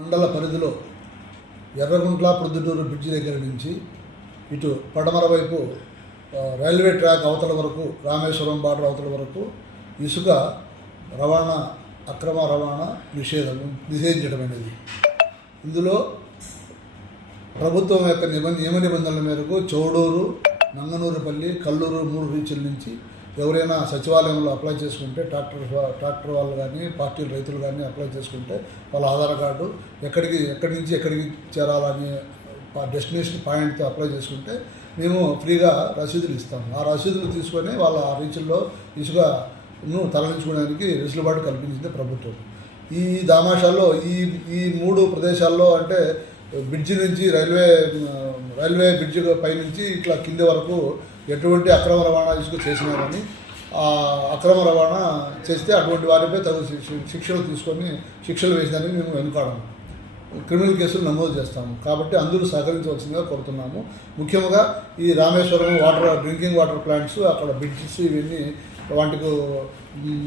మండల పరిధిలో ఎర్రగుంట్ల ప్రొద్దుటూరు బ్రిడ్జి దగ్గర నుంచి ఇటు పడమర వైపు రైల్వే ట్రాక్ అవతల వరకు రామేశ్వరం బార్డర్ అవతల వరకు ఇసుక రవాణా అక్రమ రవాణా నిషేధం నిషేధించడం అనేది ఇందులో ప్రభుత్వం యొక్క నిబంధ నియమ నిబంధనల మేరకు చౌడూరు నంగనూరుపల్లి కల్లూరు మూడు బీచ్ల నుంచి ఎవరైనా సచివాలయంలో అప్లై చేసుకుంటే ట్రాక్టర్ ట్రాక్టర్ వాళ్ళు కానీ పార్టీలు రైతులు కానీ అప్లై చేసుకుంటే వాళ్ళ ఆధార్ కార్డు ఎక్కడికి ఎక్కడి నుంచి ఎక్కడికి చేరాలని డెస్టినేషన్ పాయింట్తో అప్లై చేసుకుంటే మేము ఫ్రీగా రసీదులు ఇస్తాం ఆ రసీదులు తీసుకొని వాళ్ళ రీచ్ల్లో ఇసుకను తరలించుకోవడానికి వెసులుబాటు కల్పించింది ప్రభుత్వం ఈ దామాషాల్లో ఈ ఈ మూడు ప్రదేశాల్లో అంటే బ్రిడ్జి నుంచి రైల్వే రైల్వే బ్రిడ్జి పైనుంచి ఇట్లా కింది వరకు ఎటువంటి అక్రమ రవాణా ఇసుక చేసినారని అక్రమ రవాణా చేస్తే అటువంటి వారిపై తగు శిక్షలు తీసుకొని శిక్షలు వేసేదానికి మేము వెనుకాడము క్రిమినల్ కేసులు నమోదు చేస్తాము కాబట్టి అందరూ సహకరించవలసిందిగా కోరుతున్నాము ముఖ్యంగా ఈ Rameswaram water drinking water plants అక్కడ బ్రిడ్జెస్ ఇవన్నీ వాటికి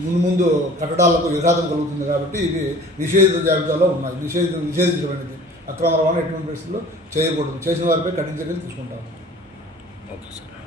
ముందు ముందు కట్టడాలకు విఘాతం కలుగుతుంది కాబట్టి ఇవి నిషేధిత జాబితాలో ఉన్నాయి నిషేధ నిషేధించబడింది అక్రమ రవాణా ఎటువంటి పరిస్థితుల్లో చేయకూడదు చేసిన వారిపై కఠిన చర్యలు తీసుకుంటాము ఓకే సార్